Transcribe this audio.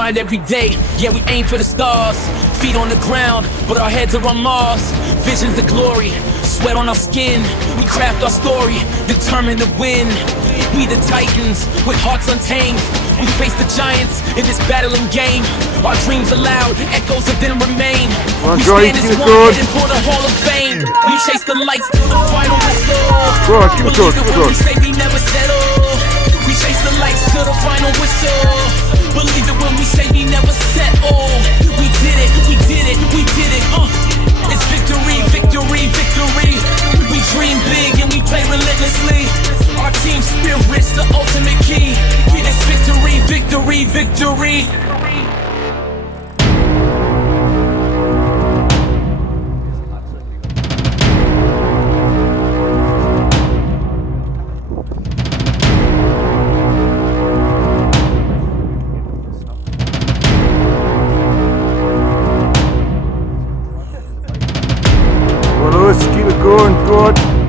grind every day, yeah, we aim for the stars. Feet on the ground, but our heads are on Mars. Visions of glory, sweat on our skin. We craft our story, determined to win. We the titans, with hearts untamed. We face the giants in this battling game. Our dreams are loud, echoes of them remain. We stand as one, heading for the Hall of Fame. We chase the lights till the final whistle. Believe it when we say we never settle. We chase the lights till the final whistle. Believe it when we say we never settle. We did it, we did it, we did it. It's victory, victory, victory. We dream big and we play relentlessly. Our team spirit's the ultimate key. It's victory, victory, victory. Well, let's keep it going, good.